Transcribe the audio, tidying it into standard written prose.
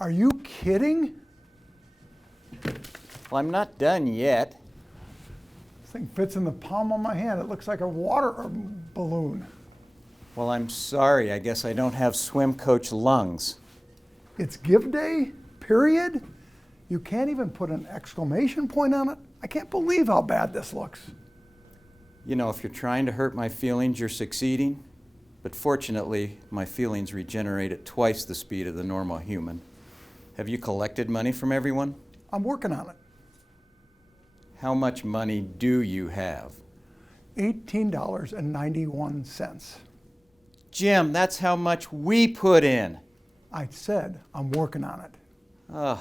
Are you kidding? Well, I'm not done yet. This thing fits in the palm of my hand. It looks like a water balloon. Well, I'm sorry. I guess I don't have swim coach lungs. It's give day, period? You can't even put an exclamation point on it? I can't believe how bad this looks. You know, if you're trying to hurt my feelings, you're succeeding. But fortunately, my feelings regenerate at twice the speed of the normal human. Have you collected money from everyone? I'm working on it. How much money do you have? $18.91. Jim, that's how much we put in. I said I'm working on it. Ugh.